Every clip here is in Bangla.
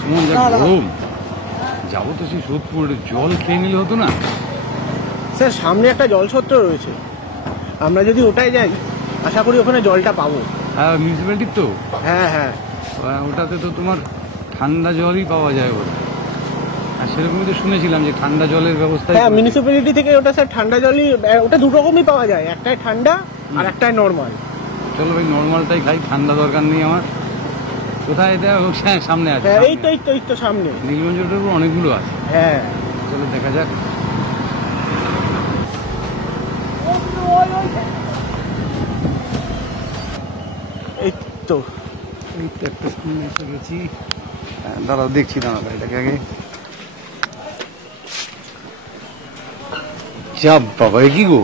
সুমন যা গরম, যাবো তো সেই সোদপুর, জল খেয়ে নিলে হতো না? স্যার সামনে একটা জলছত্র রয়েছে, আমরা যদি ওটাই যাই আশা করি ওখানে জলটা পাবো। হ্যাঁ, মিউনিসিপ্যালিটির তো। হ্যাঁ হ্যাঁ, ওটাতে তো তোমার ঠান্ডা জলই পাওয়া যায় বলে, আর সেরকমই তো শুনেছিলাম যে ঠান্ডা জলের ব্যবস্থা। হ্যাঁ মিউনিসিপ্যালিটি থেকে ওটা স্যার ঠান্ডা জলই, ওটা দু রকমই পাওয়া যায়, একটাই ঠান্ডা আর একটাই নর্মাল। চলো ভাই নর্মালটাই খাই, ঠান্ডা দরকার নেই আমার। কোথায় এটা? সামনে আছে। হ্যাঁ এই তো সামনে নীলগঞ্জ রোডের উপর অনেকগুলো আছে। হ্যাঁ চলো দেখা যাক। এই তো একটা সামনে এসে গেছি। দাঁড়াও দেখছি, দাঁড়াও এটাকে আগে। চাপ বাবা, এ কি গো?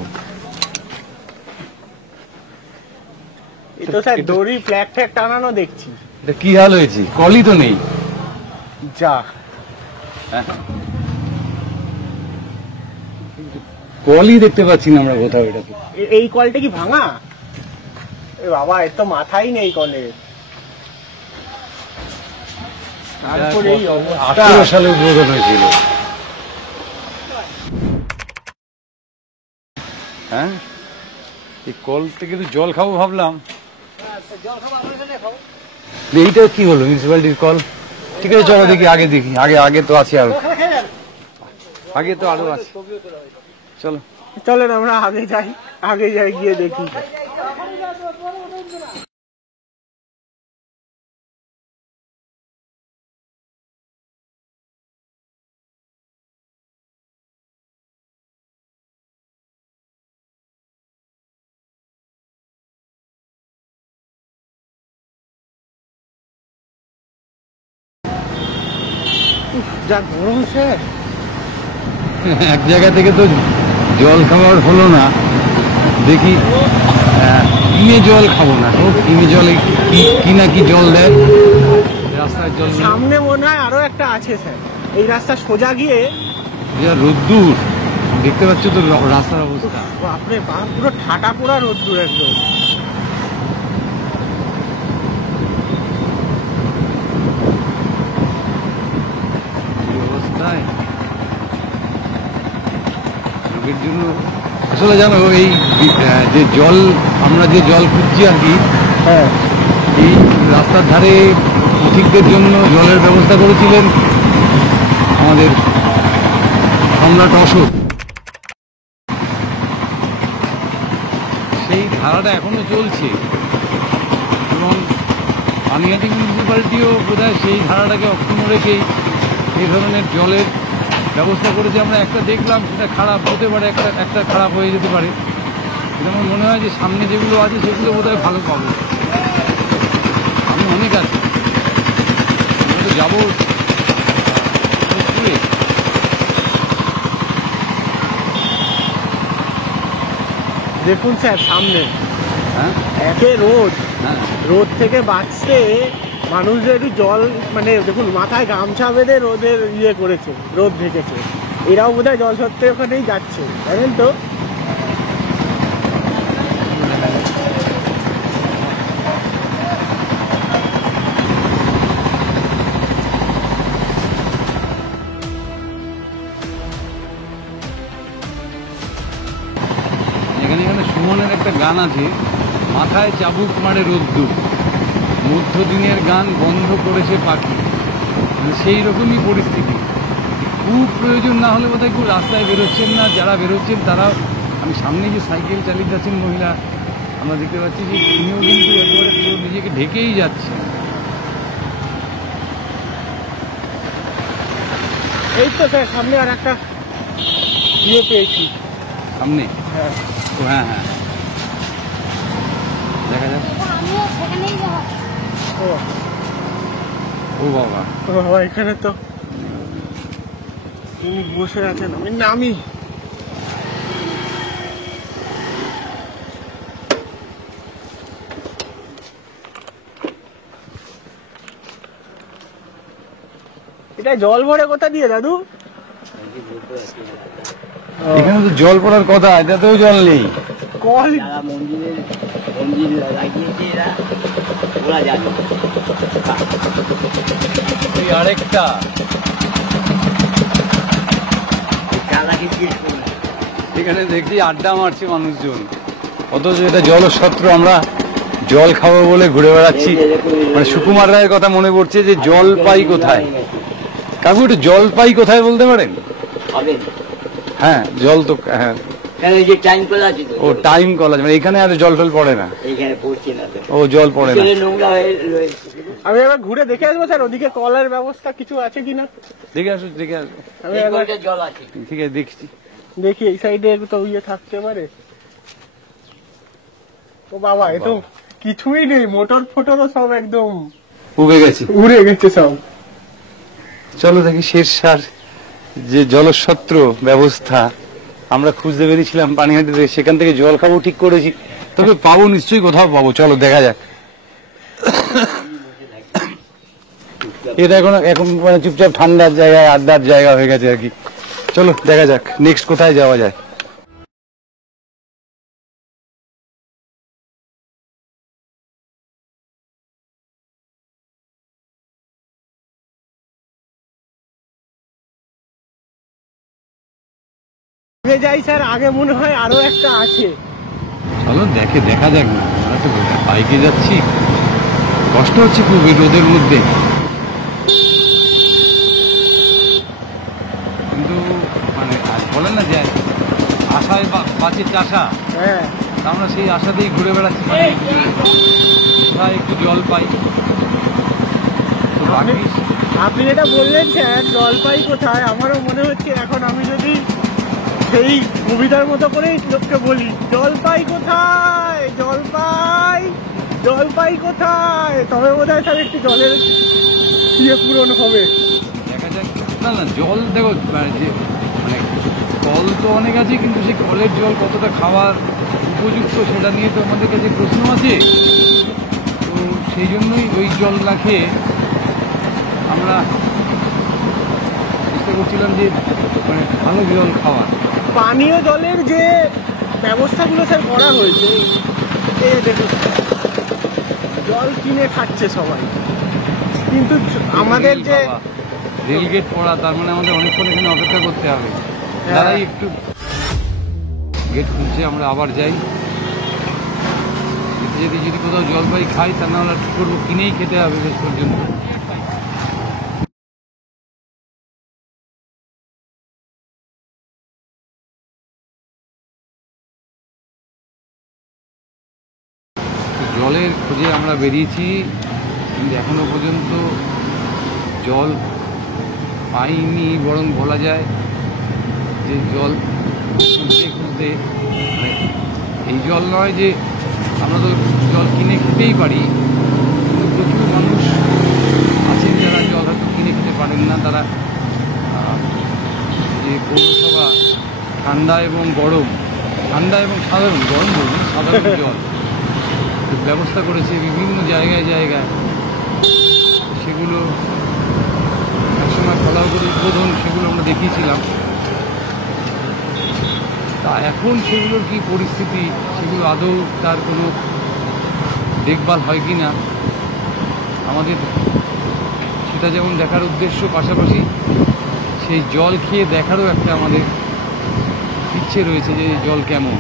এই তো স্যার দড়ি ফ্ল্যাগ ট্যাগ টানানো দেখছি। এটা কি হাল হয়েছে? কলই তো নেই। যা কলই দেখতে পাচ্ছি না আমরা কোথাও। এটাকে এই কলটা কি ভাঙা? এ বাবা, এর তো মাথাই নেই কলের। তারপরে এই অবস্থা। 18 সালে উদ্বোধন হয়েছিল। হ্যাঁ, এই কল থেকে তো জল খাবো ভাবলাম। এইটা কি হলো? মিউনিসিপ্যালিটির কল। ঠিক আছে চলো দেখি, আগে দেখি। আগে তো আছে, আরো আগে তো আরো আছে। চলো চলেন আমরা আগে যাই গিয়ে দেখি। যা গরম স্যার। এক জায়গা থেকে তো জল খাবার হলো না, দেখি কিনে জল খাবো না। তো কিনে জলে কি না কি জল দেয়, রাস্তায় জল নেই। সামনে মনে হয় আরো একটা আছে স্যার, এই রাস্তা সোজা গিয়ে। যা রোদ্দুর দেখতে পাচ্ছ তো রাস্তার অবস্থা। বাপরে বাপ, পুরো ঠাটা পোড়া রোদ্দুর একদম। এই অবস্থায় রোগের জন্য আসলে জানো, এই যে জল, আমরা যে জল খুঁজছি আর কি, হ্যাঁ এই রাস্তার ধারে পথিকদের জন্য জলের ব্যবস্থা করেছিলেন আমাদের সম্রাট অশোক। সেই ধারাটা এখনো চলছে, এবং পানিহাটি মিউনিসিপ্যালিটিও বোধহয় সেই ধারাটাকে অক্ষুণ্ণ রেখেই এই ধরনের জলের ব্যবস্থা করেছে। আমরা একটা দেখলাম, সেটা খারাপ হতে পারে, একটা খারাপ হয়ে যেতে পারে। কিন্তু আমার মনে হয় যে সামনে যেগুলো আছে সেগুলো বোধহয় ভালো পাবো। আমি অনেক আছে, আমরা তো যাবো সোদপুরে। দেখুন স্যার সামনে, হ্যাঁ একে রোদ, হ্যাঁ, রোদ থেকে বাঁচতে মানুষদের একটু জল, মানে দেখুন মাথায় গামছা বেঁধে রোদের করেছে, রোদ ঢেকেছে। এরাও বোধহয় জল সত্ত্বে ওখানেই যাচ্ছে, জানেন তো। এখানে সুমনের একটা গান আছে, মাথায় চাবুক মারে রোদ্দুর, মধ্যদিনের গান বন্ধ করেছে পাখি। সেই রকমই পরিস্থিতি। খুব প্রয়োজন না হলে বোধহয় খুব রাস্তায় বেরোচ্ছেন না। যারা বেরোচ্ছেন তারা, আমি সামনে যে সাইকেল চালিয়ে যাচ্ছেন মহিলা, আমরা দেখতে পাচ্ছি যে তিনিও কিন্তু একেবারে পুরো নিজেকে ঢেকেই যাচ্ছে। এই তো স্যার সামনে আর একটা পেয়েছি সামনে। হ্যাঁ ও হ্যাঁ হ্যাঁ, দেখা যাক। ও ও বাবা, বাবা, এখানে তো তিনি বসে আছেন, আমি নামি। এটা জল ভরে কোথা দিয়ে দাদু? এখানে তো জল পড়ার কথা, এটাতেও জল নেই। কল মন্দির লাগিয়েছে এরা। ঘোরা যায় না। এই আরেকটা চালাকি জিজ্ঞেস করুন। এখানে দেখছি আড্ডা মারছে মানুষজন, অথচ এটা জলছত্র। আমরা জল খাবো বলে ঘুরে বেড়াচ্ছি। মানে সুকুমার রায়ের কথা মনে পড়ছে যে জল পাই কোথায়। কাকু একটু জল পাই কোথায় বলতে পারেন? হবে হ্যাঁ, জল তো হ্যাঁ, কেন এই যে টাইম কলা আছে তো, ও টাইম কলেজ, মানে এখানে আর জল টল পড়ে না? এইখানে পড়ছে না তো, ও জল পড়ে না। ভিতরে নোংরা হয়ে রয়েছে। আমি একবার ঘুরে দেখে আসবো স্যার, ওদিকে কলের ব্যবস্থা কিছু আছে কিনা। দেখে আসো, দেখে আসো। আমি এই একবার কলটা জল আছে। ঠিক আছে, দেখছি। দেখি এই সাইডে তো ইয়ে থাকতে পারে। ও বাবা, এ তো কিছুই নেই, মোটর ফোটরও সব একদম উবে গেছে। উড়ে গেছে সব। চলো দেখি শেরশার যে জলছত্র ব্যবস্থা আমরা খুঁজতে পেরেছিলাম পানিহাটিতে, সেখান থেকে জল খাবো ঠিক করেছি, তবে পাবো নিশ্চয়ই, কোথাও পাবো। চলো দেখা যাক। এটা এখন এখন মানে চুপচাপ ঠান্ডার জায়গায় আড্ডার জায়গা হয়ে গেছে আর কি। চলো দেখা যাক নেক্সট কোথায় যাওয়া যায়। আগে যাই স্যার, আগে মনে হয় আরো একটা আছে। চলো দেখা যাক না, আমরা তো বাইকে যাচ্ছি, কষ্ট হচ্ছে খুব এই রোদের মধ্যে, কিন্তু মানে বলেন না যে আশায় বাঁচে চাষা, হ্যাঁ, তা আমরা সেই আশাতেই ঘুরে বেড়াচ্ছি। মানে কোথায় একটু জল পাই। তো বাকি আপনি যেটা বললেন স্যার, জলপাই কোথায়, আমারও মনে হচ্ছে এখন আমি যদি সেই কবিতার মতো করেই লোককে বলি, জলপাই কোথায়, জলপাই, জলপাই কোথায়, তবে বোধ হয় স্যার একটু জলের ইয়ে পূরণ হবে। দেখা যাক। না না, জল দেখো যে মানে কল তো অনেক আছে, কিন্তু সেই কলের জল কতটা খাওয়ার উপযুক্ত সেটা নিয়ে তো আমাদের কাছে প্রশ্ন আছে। তো সেই জন্যই ওই জল না খেয়ে আমরা চেষ্টা করছিলাম যে মানে ভালো জল খাওয়ার। পানীয় জলের যে ব্যবস্থাগুলো স্যার করা হয়েছে, এই দেখুন জল কিনে খাচ্ছে সবাই, কিন্তু আমাদের যে রেলগেট পড়া, তার মানে আমাদের অনেকক্ষণ এখানে অপেক্ষা করতে হবে। তারাই একটু গেট খুলছে, আমরা আবার যাই। যেতে যদি কোথাও জলপাই খাই, তা না হলে কি করবো, কিনেই খেতে হবে বেশ পর্যন্ত। জলের খোঁজে আমরা বেরিয়েছি, কিন্তু এখনো পর্যন্ত জল পাইনি, বরং বলা যায় যে জল খুঁজতে খুঁজতে মানে এই জল নয় যে আমরা তো জল কিনে খেতেই পারি, কিন্তু প্রচুর মানুষ আছেন যারা জল হয়তো কিনে খেতে পারেন না। তারা যে পৌরসভা ঠান্ডা এবং গরম, ঠান্ডা এবং সাধারণ, গরম বলুন, সাধারণ জল ব্যবস্থা করেছে বিভিন্ন জায়গায় জায়গায়। সেগুলো একসময় ফলাফল উদ্বোধন, সেগুলো আমরা দেখিয়েছিলাম। তা এখন সেগুলোর কি পরিস্থিতি, সেগুলো আদৌ তার কোনো দেখভাল হয় কি না আমাদের, সেটা যেমন দেখার উদ্দেশ্য, পাশাপাশি সেই জল খেয়ে দেখারও একটা আমাদের ইচ্ছে রয়েছে যে জল কেমন।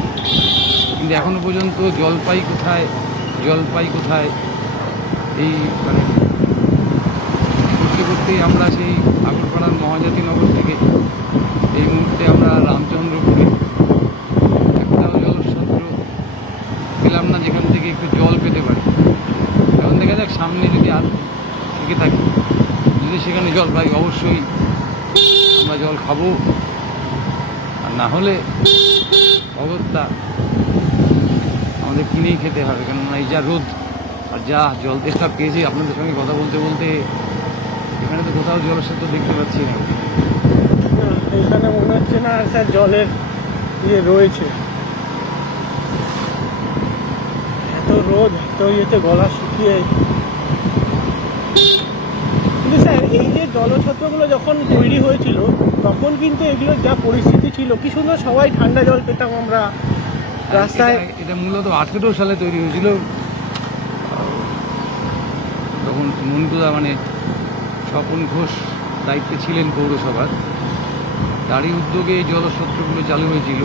কিন্তু এখনো পর্যন্ত জলপাই কোথায়, জলপাই কোথায়, এই মানে করতে করতেই আমরা সেই আগরপাড়ার মহাজাতি নগর থেকে এই মুহূর্তে আমরা রামচন্দ্রপুরে একটাও জলছত্র পেলাম না যেখান থেকে একটু জল পেতে পারি। এখন দেখা যাক সামনে যদি আর থেকে থাকি, যদি সেখানে জল পাই অবশ্যই আমরা জল খাবো, আর না হলে অবস্থা আমাদের কিনেই খেতে হবে। কেননা এই যা রোদ আর যা জল তেষ্টা পেয়েছি, আপনাদের সঙ্গে কথা বলতে বলতে এখানে তো কোথাও জলস্রোত দেখতে পাচ্ছি না। এখানে মনে হচ্ছে না স্যার জলের ইয়ে রয়েছে, এত রোদ, এত ইয়েতে গলা শুকিয়ে। কিন্তু স্যার এই যে জলছত্রগুলো যখন তৈরি হয়েছিল, তখন কিন্তু এগুলোর যা পরিস্থিতি ছিল, কি সুন্দর সবাই ঠান্ডা জল পেতাম আমরা রাস্তায়। এটা মূলত 18 সালে তৈরি হয়েছিল, মন্টুদা মানে স্বপন ঘোষ দায়িত্বে ছিলেন পৌরসভার, তারই উদ্যোগে এই জলস্বত্রগুলো চালু হয়েছিল।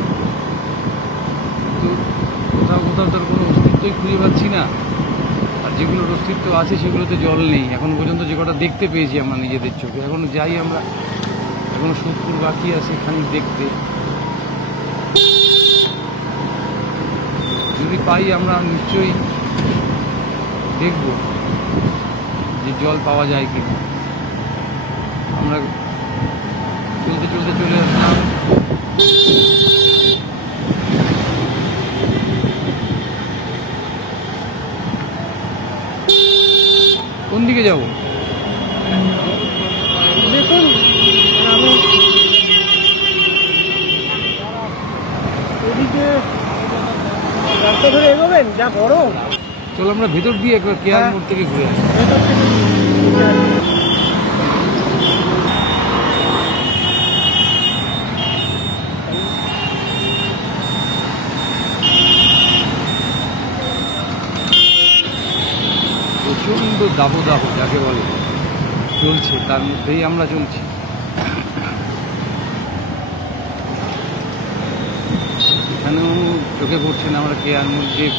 কিন্তু কোথাও কোথাও তার কোনো অস্তিত্বই খুঁজে পাচ্ছি না, আর যেগুলোর অস্তিত্ব আছে সেগুলোতে জল নেই এখন পর্যন্ত। যে কটা দেখতে পেয়েছি আমরা নিজেদের চোখে, এখনো যাই আমরা, এখনো সোদপুর বাকি আছে খানিক দেখতে। যদি পাই আমরা নিশ্চয়ই দেখব যে জল পাওয়া যায় কিনা। আমরা চলতে চলতে চলে আসলাম কোন দিকে যাব? দেখুন আমি এদিকে রাস্তা ধরে এগোবেন, যা গরম। চলো আমরা ভেতর দিয়ে একবার কেয়ার মোড় থেকে ঘুরে আসি। ভেতর থেকে প্রচণ্ড দাবদাহ যাকে বলে চলছে, তার মধ্যেই আমরা চলছি। এখানেও চোখে পড়ছে না আমরা কেয়ার মোড় দিয়ে,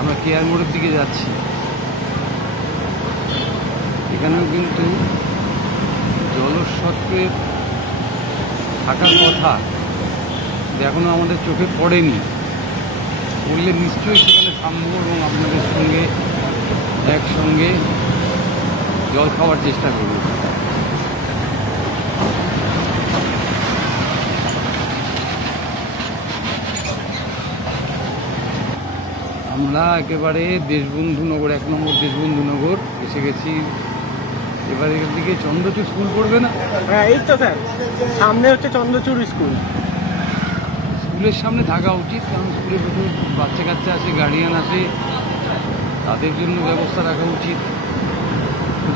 আমরা কেয়ার মোড়ের দিকে যাচ্ছি। এখানেও কিন্তু জলস্বত্রের থাকার কথা, এখনো আমাদের চোখে পড়েনি। পড়লে নিশ্চয়ই সেখানে থামবো এবং আপনাদের সঙ্গে একসঙ্গে জল খাওয়ার চেষ্টা করব। আমরা একেবারে দেশবন্ধুনগর, 1 নম্বর দেশবন্ধুনগর এসে গেছি। এবারে এর দিকে চন্দ্রচূড় স্কুল পড়বে না? হ্যাঁ এই তো স্যার, সামনে হচ্ছে চন্দ্রচূড় স্কুল। স্কুলের সামনে থাকা উচিত, কারণ স্কুলে প্রচুর বাচ্চা কাচ্চা আসে, গার্ডিয়ান আসে, তাদের জন্য ব্যবস্থা রাখা উচিত।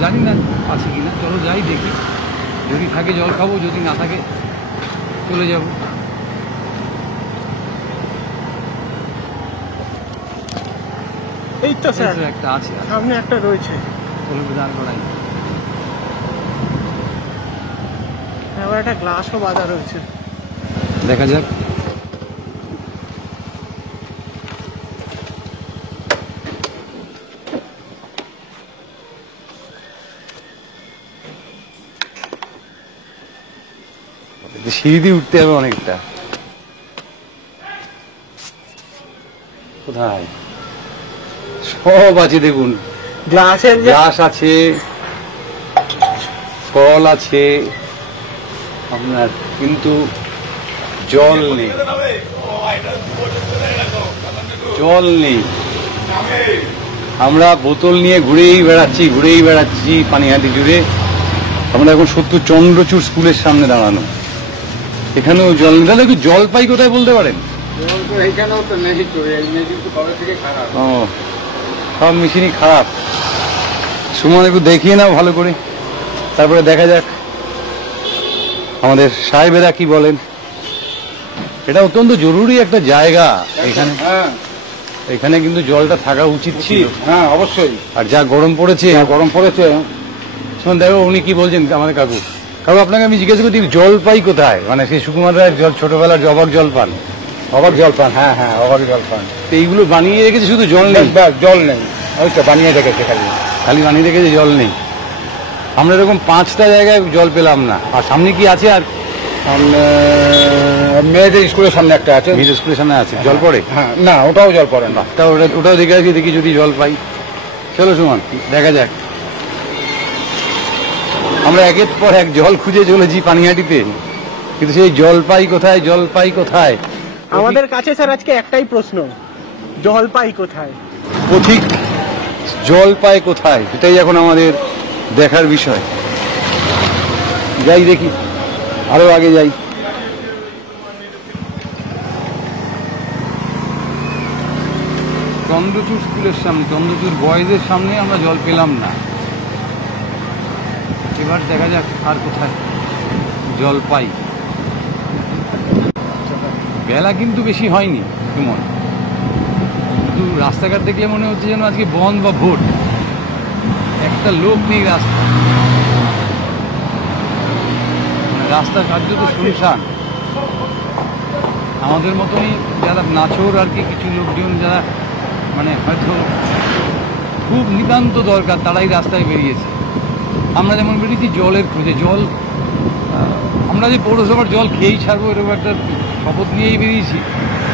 জানি না আছে কি না, চলো যাই দেখি। যদি থাকে জল খাবো, যদি না থাকে চলে যাব। এই তো স্যার, একটা আছে, সামনে একটা রয়েছে। চলো দাঁড় করাই। আবার একটা গ্লাসও বাঁধা রয়েছে। দেখা যাক। সিঁড়ি দিয়ে উঠতে হবে অনেকটা। কোথায় সব আছে দেখুন, গ্লাসের গ্লাস আছে, কল আছে আপনার, কিন্তু জল নেই, জল নেই। আমরা বোতল নিয়ে ঘুরেই বেড়াচ্ছি পানিহাটি জুড়ে। আমরা এখন সত্যি চন্দ্রচূড় স্কুলের সামনে দাঁড়ানো, এখানেও জল নেই। তাহলে একটু জল পাই কোথায় বলতে পারেন? ও, সব মেশিনই খারাপ। সুমন একটু দেখিয়ে নাও ভালো করে, তারপরে দেখা যাক আমাদের সাহেবেরা কি বলেন। এটা অত্যন্ত জরুরি একটা জায়গা এখানে, এখানে কিন্তু জলটা থাকা উচিত ছিল। হ্যাঁ অবশ্যই। আর যা গরম পড়েছে, শুনুন দেখো উনি কি বলছেন আমাদের কাকু। কাকু আপনাকে আমি জিজ্ঞাসা করছি জল পাই কোথায়, মানে সেই সুকুমার রায়ের জল, ছোটবেলার অবাক জল পান। অবাক জল পান, হ্যাঁ হ্যাঁ অবাক জল পান। তো এইগুলো বানিয়ে রেখেছে, শুধু জল নেই, জল নেই, ওই তো বানিয়ে রেখেছে খালি বানিয়ে রেখেছে, জল নেই। আমরা এরকম 5টা জায়গায় জল পেলাম না। আর সামনে কি আছে? আর সামনে মেয়েদের স্কুলের সামনে একটা আছে, মেয়েদের স্কুলের সামনে আছে, জল পড়ে? হ্যাঁ না ওটাও জল পড়ে না। ওটাও দেখে আসি, দেখি যদি জল পাই। চলো সুমন দেখা যাক। আমরা একের পর এক জল খুঁজে চলেছি পানিহাটিতে, কিন্তু সেই জল পাই কোথায়, জল পাই কোথায়? আমাদের কাছে স্যার আজকে একটাই প্রশ্ন, জল পাই কোথায়? পথিক জল পায় কোথায়, এটাই এখন আমাদের দেখার বিষয়। যাই দেখি, আরো আগে যাই। চন্দ্রচূড় স্কুলের সামনে, চন্দ্রচূড় বয়েজের সামনে আমরা জল পেলাম না। এবার দেখা যাক আর কোথায় জল পাই। বেলা কিন্তু বেশি হয়নি সুমন, কিন্তু রাস্তাঘাট দেখলে মনে হচ্ছে যেন আজকে বন্ধ বা ভোট। একটা লোক নেই রাস্তা, রাস্তা কার্যত শুনশান। আমাদের মতনই যারা নাছোড় আর কি কিছু লোকজন যারা মানে হয়তো খুব নিতান্ত দরকার তারাই রাস্তায় বেরিয়েছে। আমরা যেমন বেরিয়েছি জলের খোঁজে, জল আমরা যে পৌরসভার জল খেয়েই ছাড়বো এরকম একটা শপথ নিয়েই বেরিয়েছি।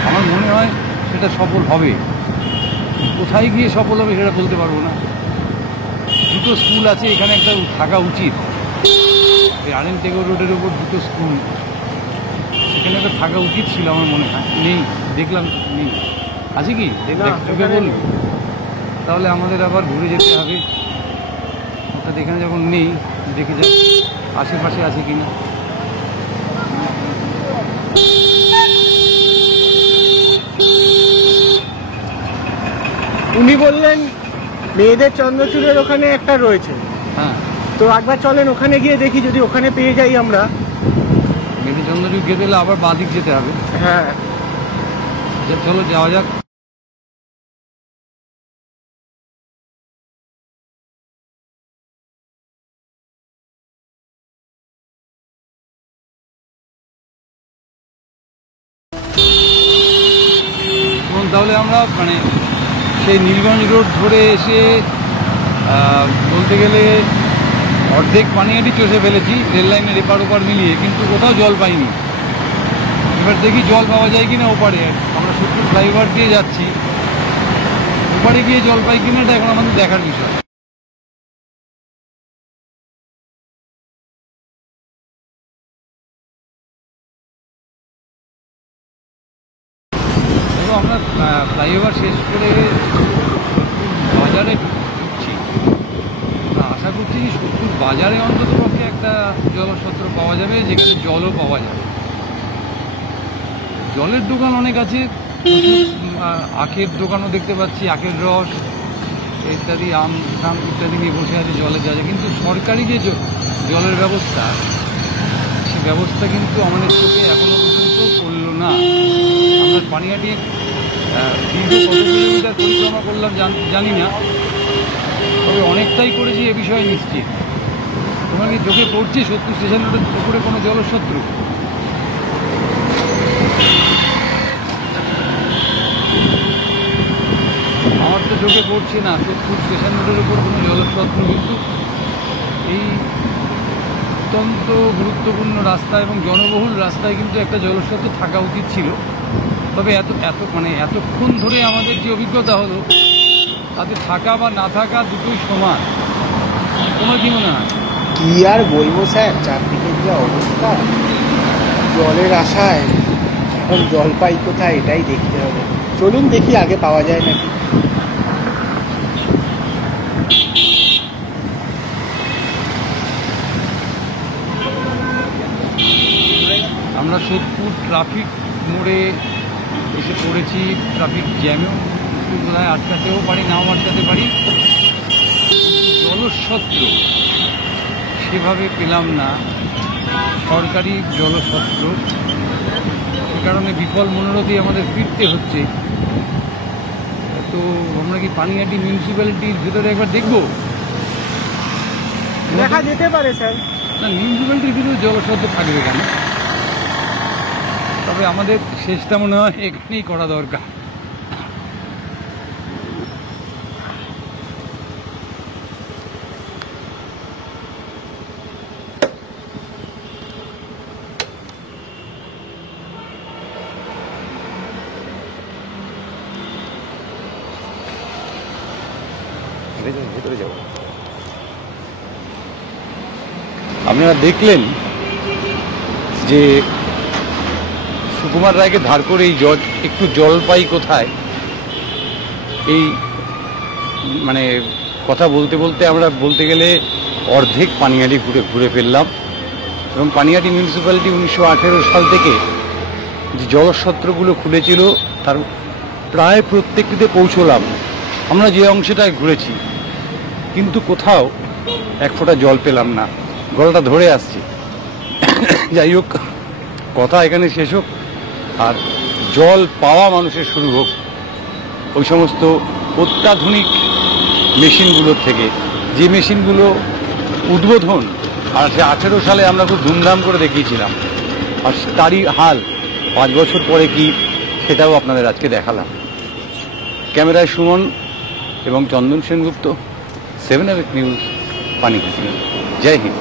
আমার মনে হয় সেটা সফল হবে, কোথায় গিয়ে সফল হবে সেটা বলতে পারবো না। দুটো স্কুল আছে এখানে, একটা থাকা উচিত। এই আরএন টেগোর রোডের ওপর দুটো স্কুল, সেখানে একটা থাকা উচিত ছিল আমার মনে হয়। নেই, দেখলাম নেই। আছে কি তোকে বলবো? তাহলে আমাদের আবার ঘুরে যেতে হবে। অর্থাৎ এখানে যখন নেই, দেখে যাই আশেপাশে আছে কিনা। উনি বললেন মেয়েদের চন্দ্রচূড়ের ওখানে একটা রয়েছে, হ্যাঁ, তো একবার চলেন ওখানে গিয়ে দেখি, যদি ওখানে পেয়ে যাই আমরা। মেয়েদের চন্দ্রযুগ গেতে হলে আবার বাদিক যেতে হবে। হ্যাঁ, চলো যাওয়া যাক। এবং তাহলে আমরা মানে সেই নীলগঞ্জ রোড ধরে এসে বলতে গেলে অর্ধেক পানিহাটি চষে ফেলেছি রেল লাইনের এপার ওপার মিলিয়ে, কিন্তু কোথাও জল পাইনি। এবার দেখি জল পাওয়া যায় কিনা ওপারে। আমরা সত্যি ফ্লাইওভার দিয়ে যাচ্ছি, ওপারে গিয়ে জল পাই কিনা এটা এখন আমাদের দেখার বিষয়। দেখো আমরা ফ্লাইওভার শেষ করে বাজারে ঢুকছি। আমরা আশা করছি যে সত্যি বাজারে অন্তত পক্ষে একটা জলসত্র পাওয়া যাবে, যেখানে জলও পাওয়া যাবে। জলের দোকান অনেক আছে, আখের দোকানও দেখতে পাচ্ছি, আখের রস ইত্যাদি, আম টাম ইত্যাদি নিয়ে বসে আছে জলের জায়গা। কিন্তু সরকারি যে জলের ব্যবস্থা, সে ব্যবস্থা কিন্তু আমাদের চোখে এখনো পর্যন্ত করল না। আমরা পানিহাটি দীর্ঘ কত কিলোমিটার পরিক্রমা করলাম জানি না, তবে অনেকটাই করেছি এ বিষয়ে নিশ্চিত। তোমার কি চোখে পড়ছে 70 স্টেশন রোডের উপরে কোনো জলশত্রু? আমার তো চোখে পড়ছে না 70 স্টেশন রোডের উপর কোনো জলশত্রু। কিন্তু এই অত্যন্ত গুরুত্বপূর্ণ রাস্তা এবং জনবহুল রাস্তায় কিন্তু একটা জলশত্রু থাকা উচিত ছিল। তবে এতক্ষণ ধরে আমাদের যে অভিজ্ঞতা হলো, তাতে থাকা বা না থাকা দুটোই সমান। তোমার কি মনে হয়? কি আর বলবো স্যার, চারদিকের যা অবস্থা, জলের আশায় এখন জল পাই কোথায় এটাই দেখতে হবে। চলুন দেখি আগে পাওয়া যায় নাকি। আমরা সোদপুর ট্রাফিক মোড়ে এসে পড়েছি, ট্রাফিক জ্যামেও বোধহয় আটকাতেও পারি, নাও আটকাতে পারি। জলসত্র সেভাবে পেলাম না, সরকারি জলসত্র। সে কারণে বিফল মনোরথই আমাদের ফিরতে হচ্ছে। তো আমরা কি পানিহাটি মিউনিসিপ্যালিটির ভিতরে একবার দেখবো? দেখা যেতে পারে স্যার। না, মিউনিসিপ্যালিটির ভিতরে জলসত্র থাকবে কেন? তবে আমাদের শেষটা মনে হয় এখানেই করা দরকার। ভেতরে যাবো। আপনারা দেখলেন যে সুকুমার রায়কে ধার করে এই একটু জল পাই কোথায়, এই মানে কথা বলতে বলতে আমরা বলতে গেলে অর্ধেক পানিহাটি ঘুরে ফেললাম। এবং পানিহাটি মিউনিসিপ্যালিটি 1918 সাল থেকে যে জলসত্রগুলো খুলেছিল তার প্রায় প্রত্যেকটিতে পৌঁছলাম। আমরা যে অংশটায় ঘুরেছি, কিন্তু কোথাও এক ফোঁটা জল পেলাম না, গলাটা ধরে আসছে। যাই হোক, কথা এখানে শেষ হোক, আর জল পাওয়া মানুষের শুরু হোক ওই সমস্ত অত্যাধুনিক মেশিনগুলোর থেকে। যে মেশিনগুলো উদ্বোধন আর সে 18 সালে আমরা খুব ধুমধাম করে দেখিয়েছিলাম, আর তারই হাল 5 বছর পরে কি, সেটাও আপনাদের আজকে দেখালাম। ক্যামেরায় সুমন এবং চন্দন সেনগুপ্ত, 7 নিউজ, পানিহাটি। জয় হিন্দ।